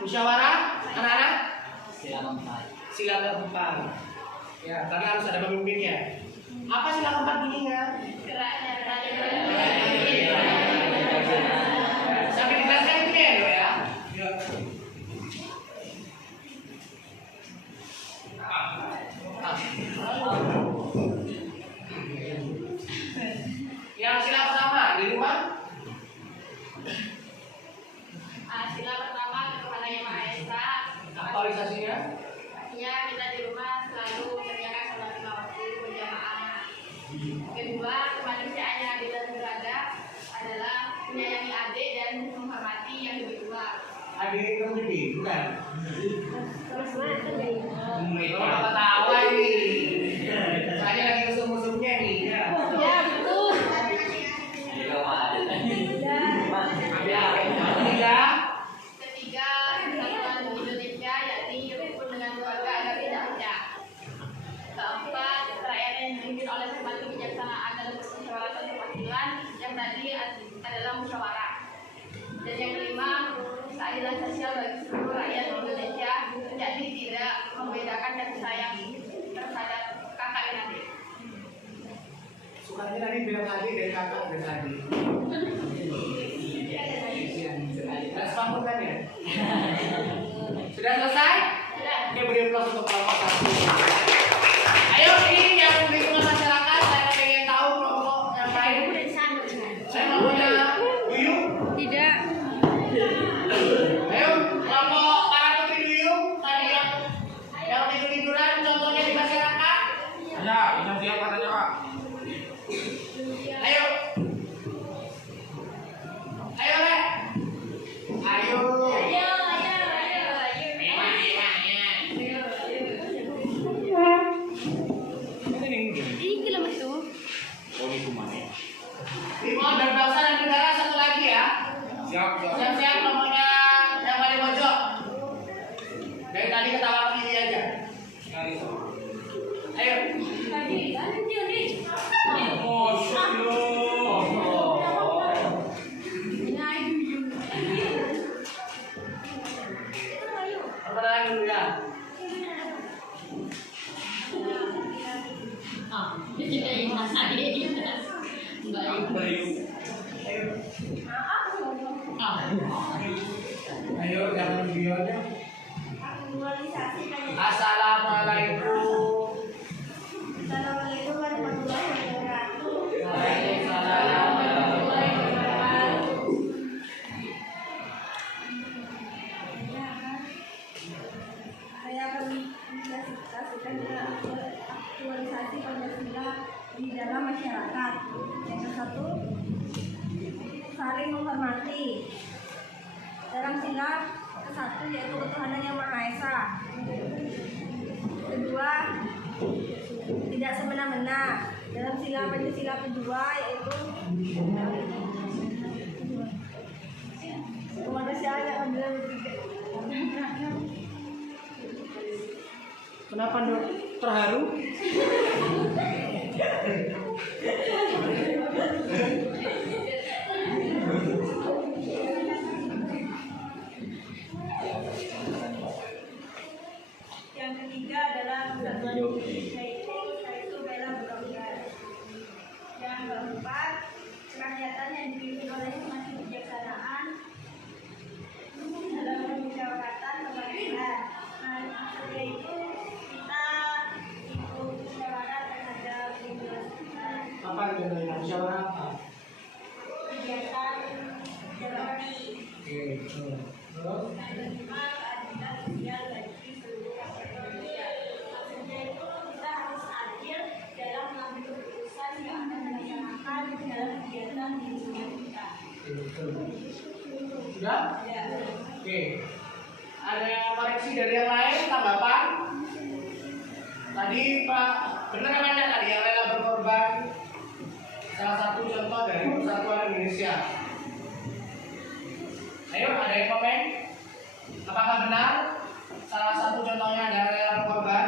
Musyawarah, anak-anak? Sila keempat. Sila keempat. Ya, karena harus ada pemimpinnya. Apa sila keempat bunyinya? Geraknya Sampai dijelaskan itu ya, Dok ya? Ya. Yang sila pertama di rumah? sila pertama kepada Yang Maha Esa. Aktualisasinya? Artinya kita di rumah selalu mengerjakan sholat 5 waktu berjamaah. Kedua, kemanusiaan yang adil dan beradab adalah menyayangi adik dan menghormati yang lebih tua. Adik yang gede, bukan? Terus mana? Oh, apa tahu ini? Saya lagi musuh-musuhnya nih. Ya. Ya, betul. Ketiga, kesatuan Indonesia yakni rukun dengan keluarga agar tidak pecah. Keempat, rakyat yang dipimpin oleh format kebijaksanaan dan permusyawaratan perwakilan yang tadi adalah musyawarah. Dan yang kelima, keadilan sosial bagi seluruh rakyat Indonesia, yakni tidak membedakan kasih sayang terhadap kakak dan adik. Sukanya tadi bilang adik dari kakak dan adik. Respon kan ya? Sudah selesai? Sudah. Oke, beri aplaus untuk kelompok satu. Ayo ini yang lingkungan masyarakat, saya pengen tahu kelompok yang lain. Saya mau punya Duyung. Tidak. Ayo, kelompok para putri Duyung tadi yang tidur-tiduran, contohnya di masyarakat. Ada, bisa siap katanya Pak. Ayo. Ayo, Le. Ayo. Timur dan bangsa dan negara satu lagi ya. Siap, siap. Siap-siap kelompoknya yang paling pojok. Dari tadi ketawa kiri aja. Ayo. Oh, Perkenalan dulu ya. Ayo jangan bionya. Assalamualaikum. Assalamualaikum warahmatullahi wabarakatuh. Waalaikumsalam warahmatullahi wabarakatuh. Saya akan menjelaskan aktualisasi Pancasila di dalam masyarakat. Yang satu, saling menghormati. Dalam sila ke-1 yaitu ketuhanan yang Maha Esa. Kedua, tidak semena-mena. Dalam sila Pancasila kedua yaitu kemanusiaan yang adil dan beradab. Kenapa Dok terharu? Yang ketiga adalah kesatuan Indonesia yaitu bela beronggak. Yang keempat, kerakyatan yang dipimpin oleh hikmat kebijaksanaan dalam permusyawaratan perwakilan. Yaitu kita ikut musyawarah terhadap kebijaksanaan Apa contohnya musyawarah apa? kegiatan demokrasi. Oke. Terus? Yang kelima, keadilan sosial bagi seluruh rakyat Indonesia. Maksudnya itu kita harus adil dalam mengambil keputusan yang akan dilaksanakan dalam kegiatan di lingkungan kita. Sudah? Ya. Oke. Ada koreksi dari yang lain, tanggapan? Tadi Pak, benar apa enggak tadi yang rela berkorban? Salah satu contoh dari Persatuan Indonesia. Ayo, ada yang komen? Apakah benar salah satu contohnya ada rela berkorban?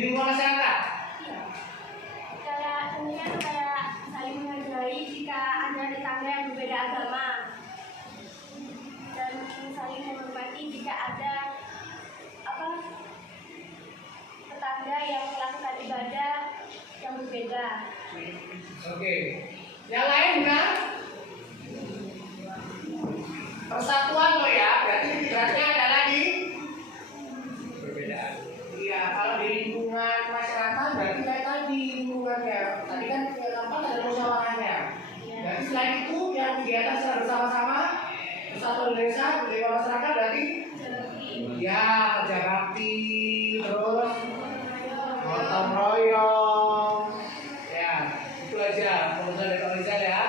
lingkungan masyarakat. Kayak tentunya itu kayak saling menghargai jika ada tetangga yang berbeda agama dan saling menghormati jika ada tetangga yang melakukan ibadah yang berbeda. Oke, yang lain kan? Persatuan loh ya, berarti beratnya adalah di perbedaan. Iya, kalau di lingkungan masyarakat berarti kayak tadi lingkungannya. Tadi kan yang keempat ada musyawarahnya. Berarti selain itu yang kegiatan secara bersama-sama Persatuan Indonesia lingkungan masyarakat berarti ya kerja bakti, terus gotong royong. Ya, itu aja kemudian dari Pak Rizal ya.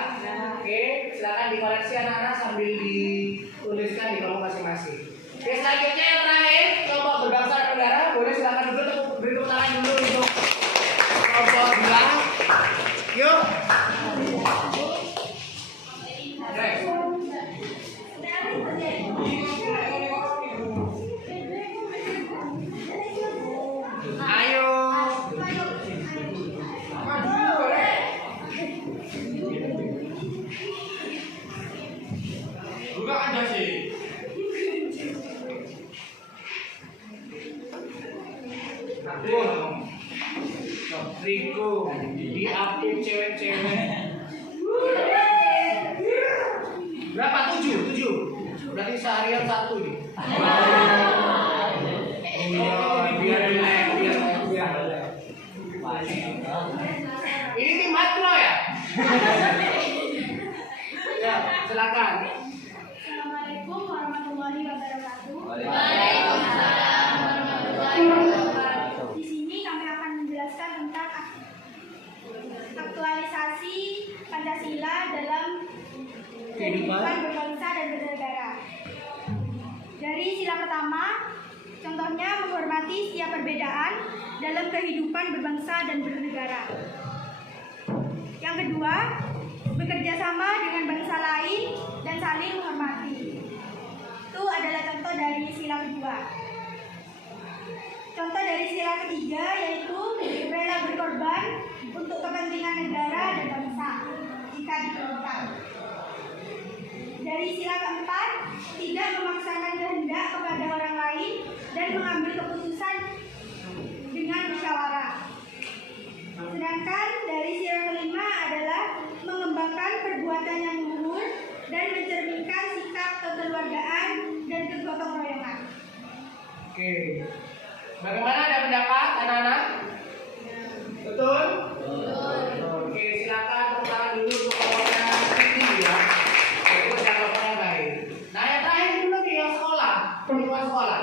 Oke, silakan dikoreksi anak-anak sambil dituliskan di kelompok masing-masing. Oke, selanjutnya yang terakhir kelompok berbangsa dan negara, boleh silakan dulu beri tepuk tangan dulu untuk kelompok belah. Yuk. Ayo. Buka aja sih. Riko diupdate cewek-cewek. Berapa? 7. Berarti seharian 1 nih. Biar relax. Ini tim makro ya? Ya, silakan. Assalamualaikum warahmatullahi wabarakatuh. Waalaikumsalam warahmatullahi wabarakatuh. Di sini kami akan menjelaskan tentang aktualisasi Pancasila dalam kehidupan berbangsa dan bernegara. Dari sila pertama, contohnya menghormati setiap perbedaan dalam kehidupan berbangsa dan bernegara. Yang kedua, bekerja sama dengan bangsa lain dan saling menghormati. Itu adalah contoh dari sila kedua. Contoh dari sila ketiga yaitu rela berkorban untuk kepentingan negara dan bangsa jika diperlukan. Dari sila keempat, tidak memaksakan kehendak kepada orang lain dan mengambil keputusan dengan musyawarah. Sedangkan dari sila kelima adalah mengembangkan perbuatan yang luhur dan mencerminkan sikap kekeluargaan dan kegotong royongan. Oke. Bagaimana, ada pendapat anak-anak? Betul? Oke, silakan tepuk tangan dulu untuk kelompoknya ini ya. Itu sudah kelompoknya baik. Nah, yang terakhir itu lagi yang sekolah, lingkungan sekolah.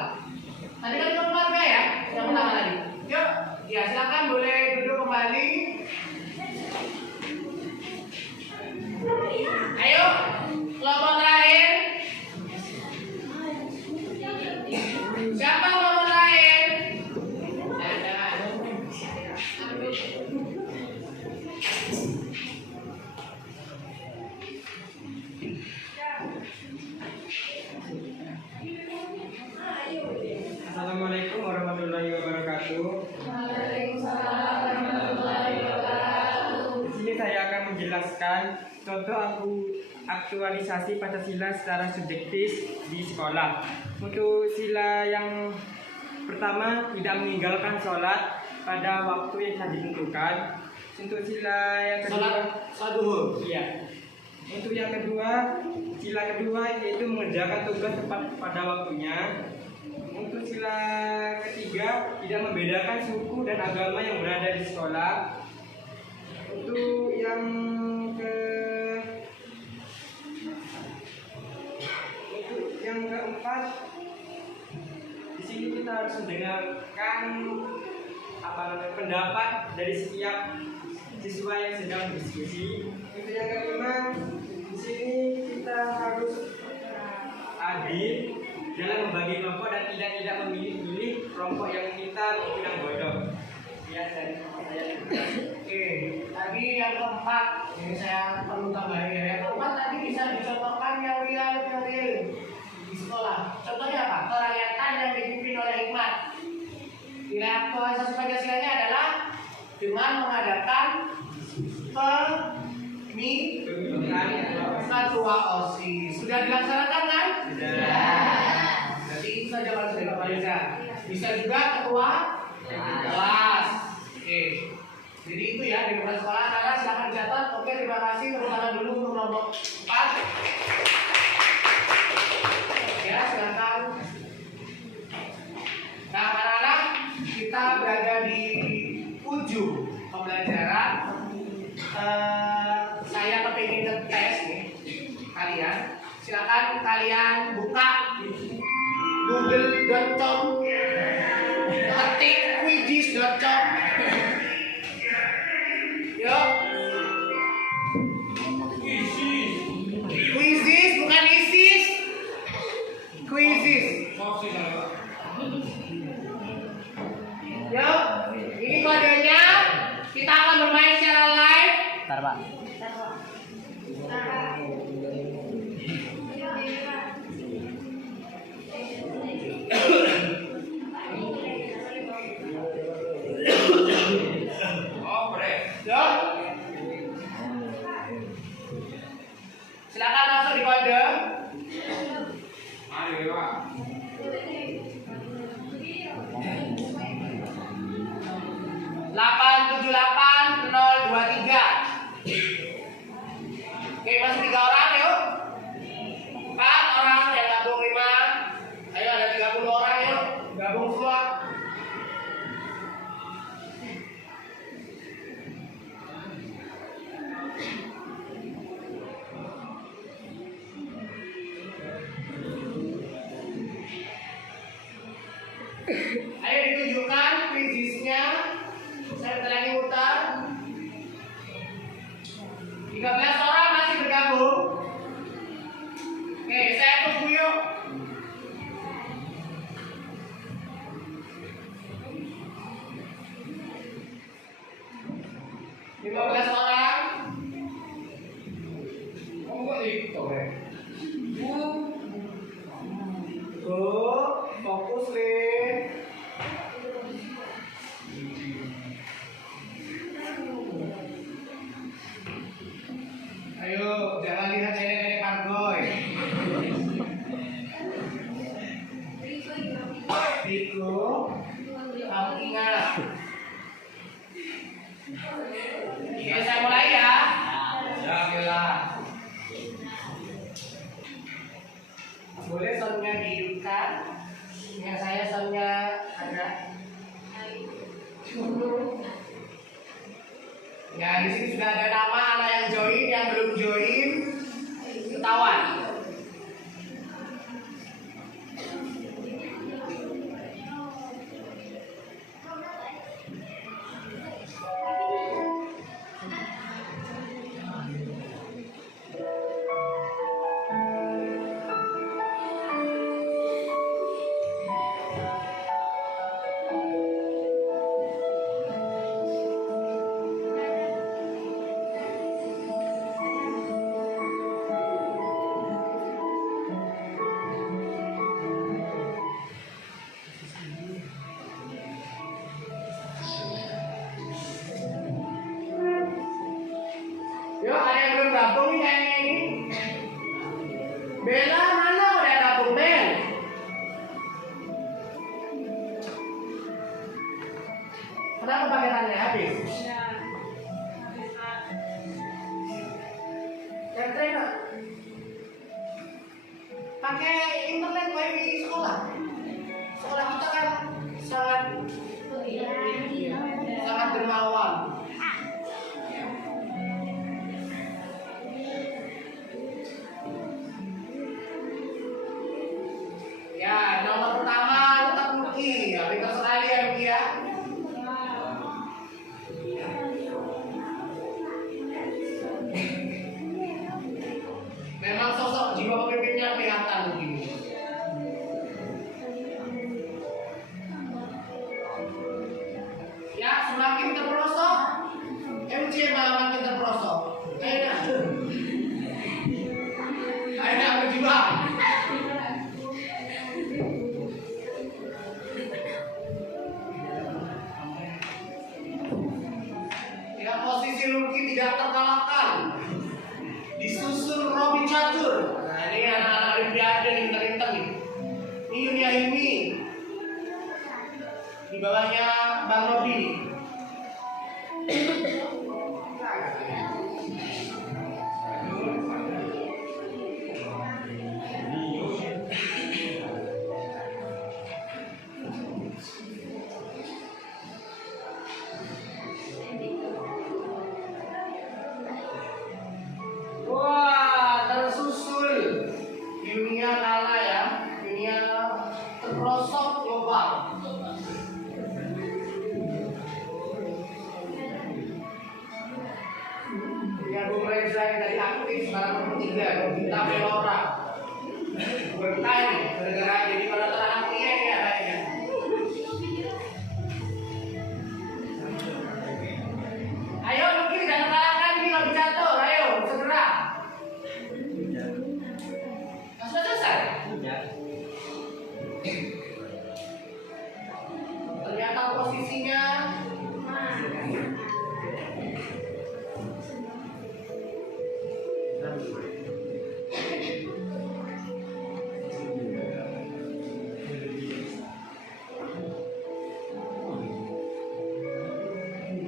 Tadi kan keluarga ya, yang pertama tadi. Yuk, ya silakan boleh duduk kembali. Ayo, kelompok terakhir. Siapa kelompok terakhir? Assalamualaikum warahmatullahi wabarakatuh. Waalaikumsalam warahmatullahi wabarakatuh. Di sini saya akan menjelaskan contoh aktualisasi Pancasila secara subjektif di sekolah. Untuk sila yang pertama, tidak meninggalkan sholat pada waktu yang telah ditentukan. Untuk sila yang kedua, Sholat duhur. iya. Untuk yang kedua, sila kedua yaitu mengerjakan tugas tepat pada waktunya. Untuk sila ketiga, tidak membedakan suku dan agama yang berada di sekolah. Untuk yang keempat, di sini kita harus mendengarkan pendapat dari setiap siswa yang sedang berdiskusi. Untuk yang kelima, di sini kita harus adil dalam membagi kelompok dan tidak memilih kelompok yang pintar maupun yang bodoh. Ya, dari saya. Oke, tadi yang keempat, ini saya perlu tambahin ya. Yang keempat tadi bisa dicontohkan yang real di sekolah. Contohnya apa? Kerakyatan yang dipimpin oleh hikmat. Nilai aktualisasi Pancasilanya adalah dengan mengadakan ketua OSIS. Sudah dilaksanakan kan? Jadi itu saja Pak Reza. Bisa juga ketua kelas. Oke. Jadi itu ya demokrasi sekolah. Anak-anak silakan catat. Oke, terima kasih. Tepuk tangan dulu untuk kelompok 4. Ya, silakan. Nah, anak-anak, kita berada di ujung pembelajaran. Saya kepingin ngetes nih kalian. Silakan kalian buka google.com, ketik quizzes.com. Yuk. Quizzes bukan ISIS. Quizzes. Yuk, ini kodenya. Kita akan bermain secara live. Bentar, Pak. Yuk. Silakan masuk di kode. Ayo, Pak. 878023. Oke, masih 3 orang yuk. 4 orang yang gabung 5. Ayo ada 30 orang yuk. Gabung semua. Ayo ditunjukkan quizzesnya. Saya bentar lagi mutar. 13 orang masih bergabung. Oke, saya tunggu yuk. Lima 15 orang. Oh, enggak itu, fokus, Lin. Ayo, jangan lihat nenek-nenek kargoy. Riko, kamu ingat. Oke, saya mulai ya. Ya. Boleh soundnya dihidupkan. Yang saya soundnya ada. Ya, di sini sudah ada nama anak yang join, yang belum join ketahuan. Yuk, ada yang belum gabung nih kayaknya ini. Bella mana udah gabung, Bel? Kenapa paketannya habis? Catherine, Pak. Pakai internet wifi sekolah. Sekolah kita kan sangat dermawan. Ya, nomor pertama tetap Muki. Ya, pintar sekali ya Muki ya. Memang sosok jiwa pemimpinnya kelihatan begini. Ya, semakin terperosok, MC malah makin terperosok. Ayo, berjuang. Di bawahnya Bang Robi. Wah, tersusul dunia kala ya, dunia terprosok global. Yang Bung Reza yang tadi aktif sekarang nomor 3, Bintang Melora. Bertanya, gara-gara jadi pada terang ya kayaknya. Ayo mungkin tidak terkalahkan ini lebih jatuh, ayo segera. Sudah selesai? Ternyata posisinya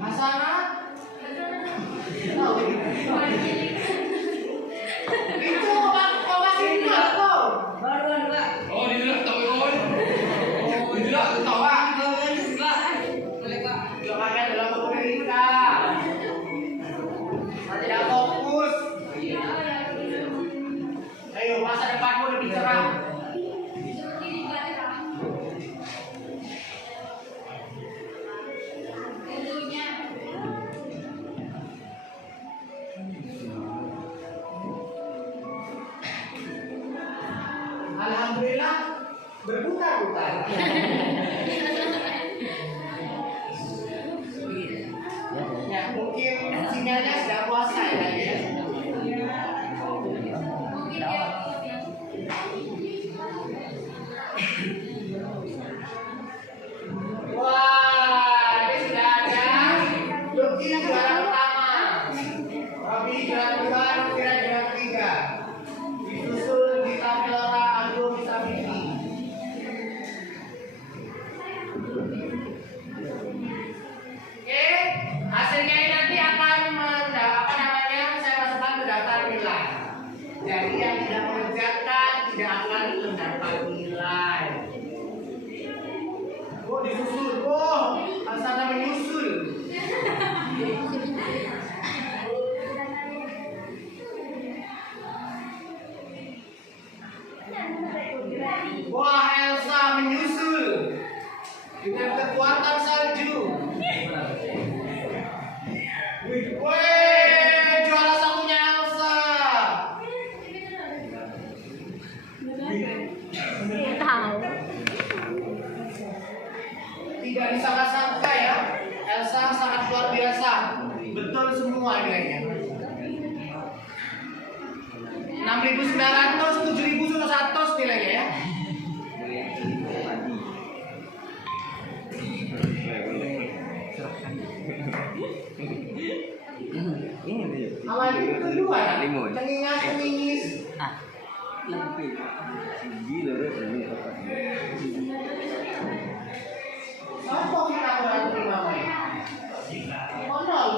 Hasanah. Itu masih dulu kok. Oh, di dalam tahu kon. Oh, di dalam tahu ah. Jangan dalam Amerika. Saya tidak fokus. Ayo masa depanmu lebih cerah. Alhamdulillah berputar-putar. Ya mungkin sinyalnya sudah puasa ya. Wah, ini sudah ada Lucky juara pertama, Robi juara kedua, Rufira juara ketiga. Disusul Gita Melora, Agung Bisa Miki. Oke, hasilnya ini nanti akan saya masukkan ke daftar nilai. Jadi yang tidak mengerjakan tidak akan mendapat nilai. Oh disusul, oh Hasanah menyusul. Wah Elsa menyusul dengan kekuatan salju. Wih, juara satunya Elsa. Tidak disangka-sangka ya, Elsa sangat luar biasa. Betul semua nilainya. 6.900, 7.100 nilainya ya. Awal itu kedua ya, cengingas-cengingis. Apa kita berarti namanya? Kondol.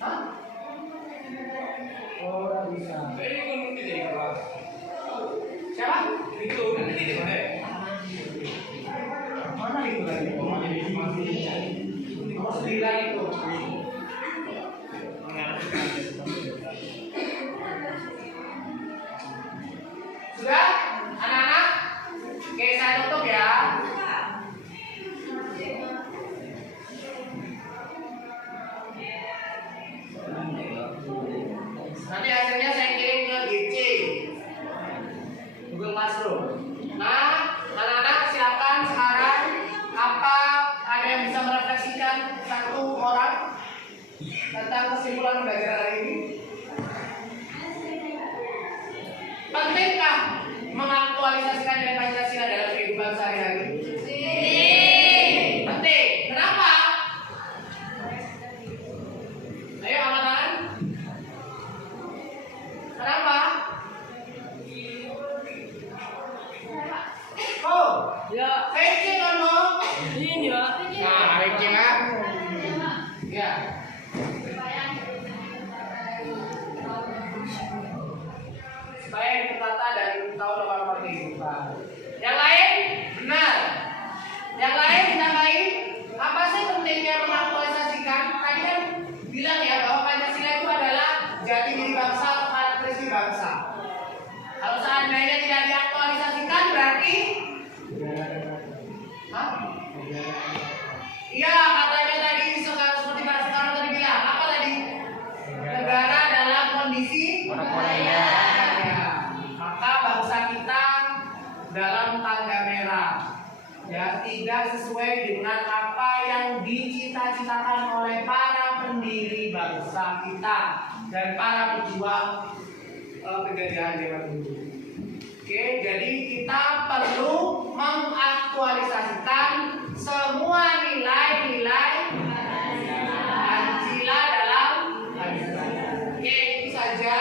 Hah? Oh, nggak bisa. Ini kon mungkin jadi kelas. Siapa? Itu nanti di mana? Mana itu lagi? Oh, 9 itu. Sudah? Anak-anak? Oke, saya tutup ya. Nanti hasilnya saya kirim ke GC Google Classroom. Nah, anak-anak silakan sekarang ada yang bisa merefleksikan satu orang tentang kesimpulan belajar hari ini. Pentingkah mengaktualisasikan nilai Pancasila dalam kehidupan sehari-hari? Penting. Kenapa? Ayo angkat. Kenapa? Oh, ya. Thank you, Yang lain? Benar. Yang lain ditambahin. Apa sih pentingnya mengaktualisasikan? Tadi kan bilang ya bahwa Pancasila itu adalah jati diri bangsa, karakteristik bangsa. Kalau seandainya tidak diaktualisasikan berarti iya, katanya tadi seperti Pak Soekarno tadi bilang, apa tadi? Negara dalam kondisi Monopolya. ya. Maka bangsa kita dalam tanda merah, ya, tidak sesuai dengan apa yang dicita-citakan oleh para pendiri bangsa kita dan para pejuang penjajahan zaman dulu. Oke, jadi kita perlu mengaktualisasikan semua nilai-nilai Pancasila dalam Pancasila. Oke, itu saja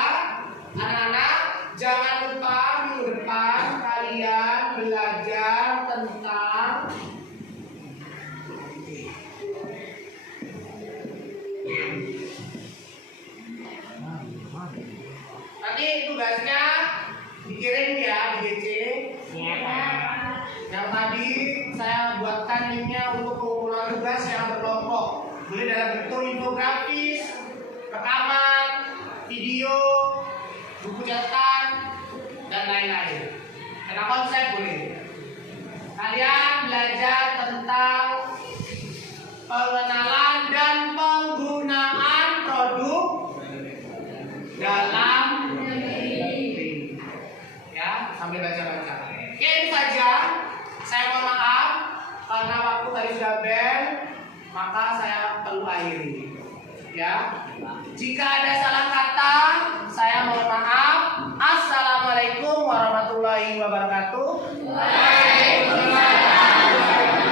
anak-anak. Jangan lupa minggu depan kalian belajar tentang nanti tugasnya dikirim ya di GC. Yang tadi saya buatkan linknya untuk pengumpulan tugas yang berkelompok. Boleh dalam bentuk infografis, rekaman, video, buku catatan, dan lain-lain. Karena konsep boleh. Kalian belajar tentang pengenalan dan penggunaan produk dalam negeri. Ya, sambil baca-baca. Oke, itu saja. Saya mohon maaf karena waktu tadi sudah bel, maka saya perlu akhiri. Ya. Jika ada salah kata, saya mohon maaf. Assalamualaikum warahmatullahi wabarakatuh. Waalaikumsalam.